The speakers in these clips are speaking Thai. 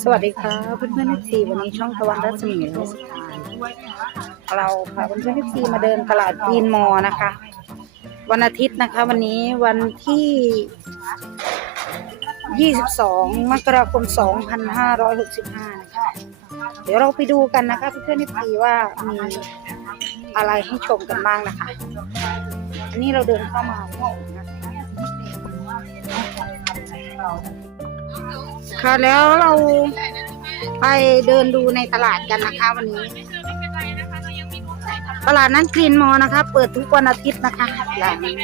สวัสดีค่ะเพื่อนเพื่อนทีวันนี้ช่องตะวันรัศมีไลฟ์สไตล์เราพาเพื่อนเพื่อนทีมาเดินตลาดยีนมอนะคะ วันอาทิตย์นะคะ วันนี้วันที่ 22 มกราคม 2565นะคะเดี๋ยวเราไปดูกันนะคะเพื่อนเพื่อนทีว่ามีอะไรให้ชมกันบ้างนะคะ อันนี้เราเดินเข้ามานะคะ ค่ะแล้วเราไปเดินดูในตลาดกันนะคะ วันนี้ ตลาดนั้นกรีนมอนะคะ เปิดทุกวันอาทิตย์นะคะร้านนี้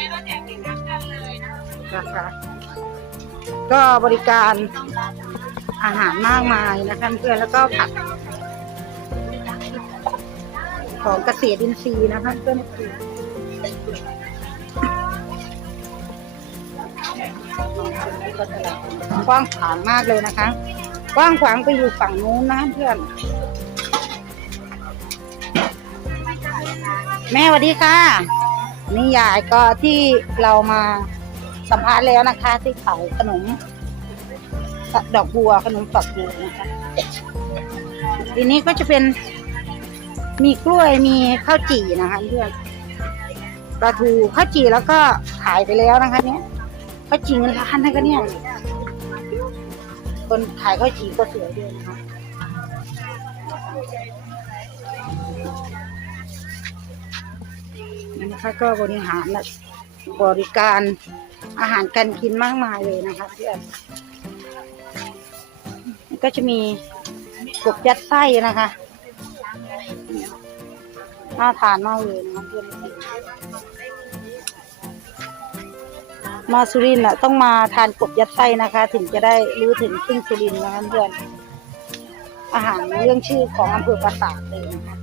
นะคะก็บริการอาหารมากมายนะคะเพื่อนแล้วก็ผักของเกษตรอินทรีย์นะคะเพื่อน กว้างขวางมากเลยนะคะ กว้างขวางไปอยู่ฝั่งนู้นนะเพื่อน แม่สวัสดีค่ะ นี่ยายก็ที่เรามาสัมภาษณ์แล้วนะคะ ที่เขาขนมดอกบัวขนมฝักบัวนะคะทีนี้ก็จะเป็นมีกล้วยมีข้าวจี่นะคะเพื่อนปลาทูข้าวจี่แล้วก็ขายไปแล้วนะคะ เนี้ย ข้าวจี่เงินล้านนะคะเนี่ยคนขายข้าวจี่ก็สวยด้วยนะคะนี่นะคะก็บริหารและบริการอาหารการกินมากมายเลยนะคะเพื่อนก็จะมีกบยัดไส้นะคะน่าทานมากเลยนะคะเพื่อน มาสุรินทร์อะต้องมาทานกบยัดไส้นะคะ ถึงจะได้รู้ถึงพึ่งสุรินทร์นะคะเพื่อนอาหารเรื่องชื่อของอำเภอปราสาทเลยนะคะ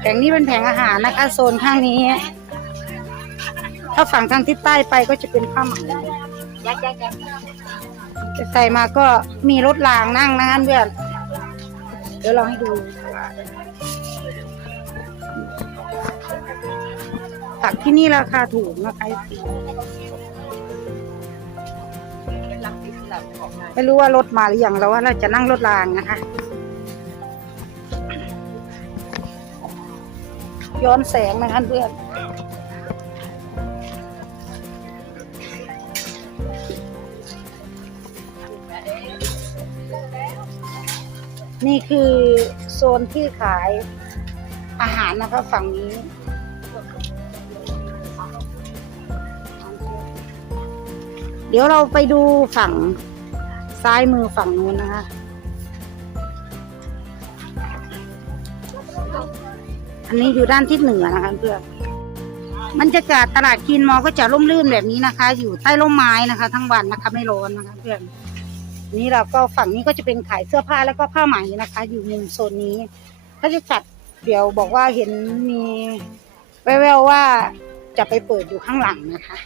แผงนี้เป็นแผงอาหารนะคะ โซนข้างนี้ ถ้าฝั่งทางทิศใต้ไปก็จะเป็นผ้าไหมยักยักยักจะใส่มาก็มีรถรางนั่งนะคะเพื่อนเดี๋ยวลองให้ดู ผักที่นี่ราคาถูกนะคะไม่รู้ว่ารถมาหรือยังเราว่าเราจะนั่งรถรางนะคะ ย้อนแสงนะคะเพื่อนนี่คือโซนที่ขายอาหารนะคะฝั่งนี้ เดี๋ยวเราไปดูฝั่งซ้ายมือฝั่งนู้นนะคะ อันนี้อยู่ด้านทิศเหนือนะคะเพื่อนบรรยากาศตลาดกินมอก็จะร่มรื่นแบบนี้นะคะ อยู่ใต้ร่มไม้นะคะ ทั้งวันนะคะ ไม่ร้อนนะคะ เพื่อนนี่เราก็ฝั่งนี้ก็จะเป็นขายเสื้อผ้าแล้วก็ผ้าไหมนะคะ อยู่มุมโซนนี้ถ้าจะจัดเดี๋ยวบอกว่าเห็นมีแววๆว่าจะไปเปิดอยู่ข้างหลังนะคะ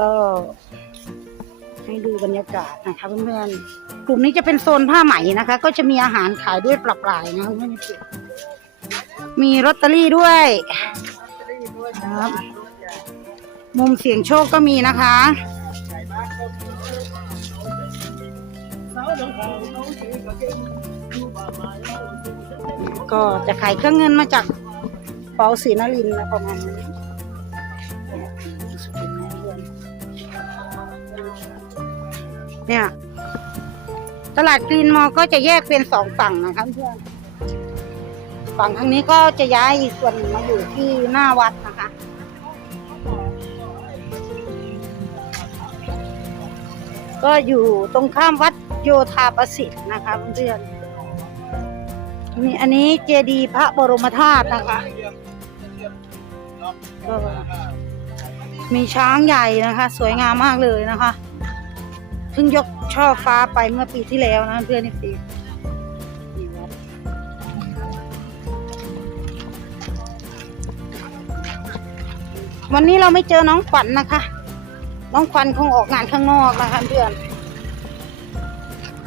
ก็ให้ดูบรรยากาศนะคะเพื่อนๆ กลุ่มนี้จะเป็นโซนผ้าไหมนะคะ ก็จะมีอาหารขายด้วยปรับปลายนะเพื่อนๆมีลอตเตอรี่ด้วยครับ มุมเสียงโชคก็มีนะคะก็จะขายเครื่องเงินมาจากเปาศรีนรินนะประมาณนี้ เนี่ย ตลาดกรีนมอก็จะแยกเป็นสองฝั่งนะคะเพื่อนฝั่งทางนี้ก็จะย้ายอีกส่วนมาอยู่ที่หน้าวัดนะคะก็อยู่ตรงข้ามวัดโยธาประสิทธิ์นะคะเพื่อนนี่อันนี้เจดีย์พระบรมธาตุนะคะมีช้างใหญ่นะคะ สวยงามมากเลยนะคะ เพิ่งยกช่อฟ้าไปเมื่อปีที่แล้วนะเพื่อนนี่ปีวันนี้เราไม่เจอน้องขวัญนะคะ น้องขวัญคงออกงานข้างนอกนะคะเพื่อน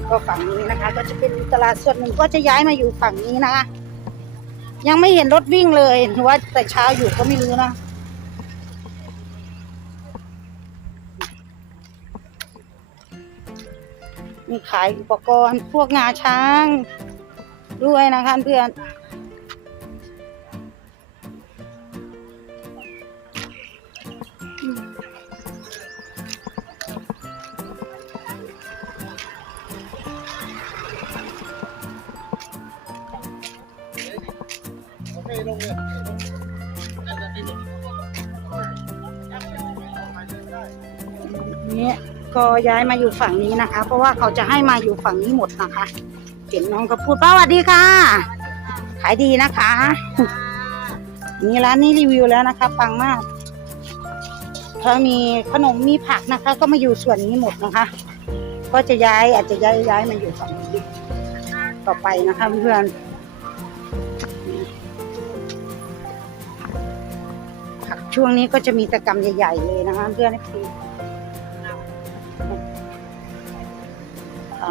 ก็ฝั่งนี้นะคะ ก็จะเป็นตลาดส่วนหนึ่งก็จะย้ายมาอยู่ฝั่งนี้นะคะ ยังไม่เห็นรถวิ่งเลยหรือว่าแต่เช้าอยู่ก็ไม่รู้นะ มีขายอุปกรณ์พวกงาช้างด้วยนะคะเพื่อนเนี้ ก็ย้ายมาอยู่ฝั่งนี้นะคะ เพราะว่าเขาจะให้มาอยู่ฝั่งนี้หมดนะคะ เห็นน้องก็พูดป้าสวัสดีค่ะ ขายดีนะคะ นี่ร้านนี้รีวิวแล้วนะคะปังมากถ้ามีขนมมีผักนะคะ ก็มาอยู่ส่วนนี้หมดนะคะ ก็จะย้ายอาจจะย้ายย้ายมาอยู่ฝั่งนี้ต่อไปนะคะเพื่อนผักช่วงนี้ก็จะมีตะกรรมใหญ่ ๆ เลยนะคะเพื่อนพี่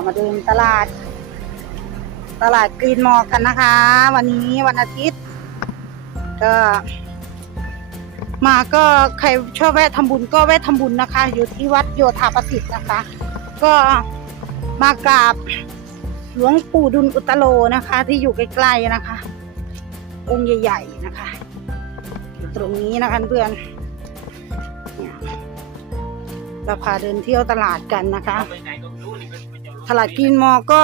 มาเดินตลาด ตลาดกรีนมอลล์กันนะคะ วันนี้วันอาทิตย์ ก็ มาก็ใครชอบแวะทำบุญก็แวะทำบุญนะคะ อยู่ที่วัดโยธาประสิทธิ์นะคะ ก็มากราบหลวงปู่ดุลอุตโลนะคะ ที่อยู่ใกล้ๆนะคะ องค์ใหญ่ ๆ นะคะอยู่ตรงนี้นะคะเพื่อนเราพาเดินเที่ยวตลาดกันนะคะ ตลาดกรีนมอก็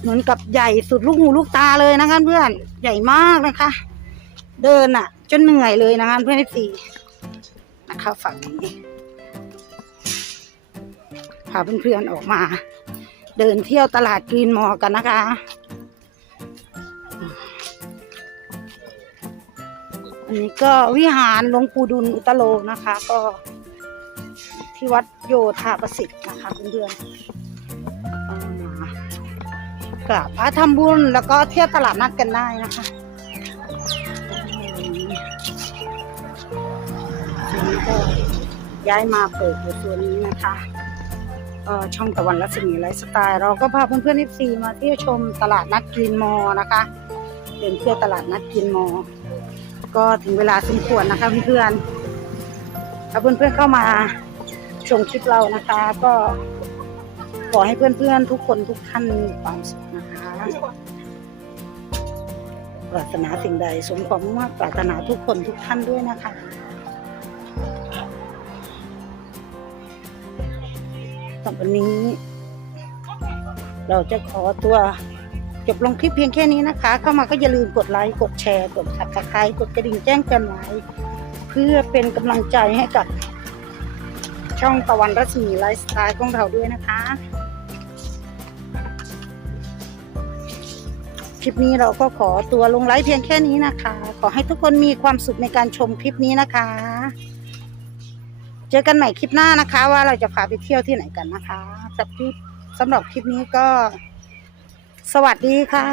เหมือนกับใหญ่สุดลูกหูลูกตาเลยนะคะเพื่อนใหญ่มากนะคะ เดินอะ จนเหนื่อยเลยนะคะเพื่อนสี่นะคะฝั่งนี้พาเพื่อนๆออกมา เดินเที่ยวตลาดกรีนมอกันนะคะอันนี้ก็วิหารหลวงปู่ดุลอุตโลนะคะ ก็ ที่วัดโยธาประสิทธิ์นะคะเพื่อนๆกราบพระทำบุญแล้วก็เที่ยวตลาดนัดกันได้นะคะก็ย้ายมาเปิดอยู่ส่วนนี้นะคะเอ่อช่องตะวันรัศมีไลฟ์สไตล์ เราก็พาเพื่อนๆ FC มาเที่ยวชมตลาดนัดกรีนมอนะคะเดินเที่ยวตลาดนัดกรีนมอ ก็ถึงเวลาสมควรนะคะเพื่อนๆถ้าเพื่อนๆเข้ามา ชมคลิปเรานะคะ ก็ขอให้เพื่อนๆ ทุกคนทุกท่านมีความสุขนะคะปรารถนาสิ่งใดสมความมุ่งมั่นปรารถนาทุกคนทุกท่านด้วยนะคะต่อไปนี้ เราจะขอตัวจบลงคลิปเพียงแค่นี้นะคะ เข้ามาก็อย่าลืมกดไลค์กดแชร์ กดสับสไครต์กดกระดิ่งแจ้งเตือนไว้ เพื่อเป็นกำลังใจให้กับ ช่องตะวันรัศมีไลฟ์สไตล์ของเราด้วยนะคะ คลิปนี้เราก็ขอตัวลงไลฟ์เพียงแค่นี้นะคะ ขอให้ทุกคนมีความสุขในการชมคลิปนี้นะคะ เจอกันใหม่คลิปหน้านะคะ ว่าเราจะพาไปเที่ยวที่ไหนกันนะคะสำหรับคลิปสำหรับคลิปนี้ก็ สวัสดีค่ะ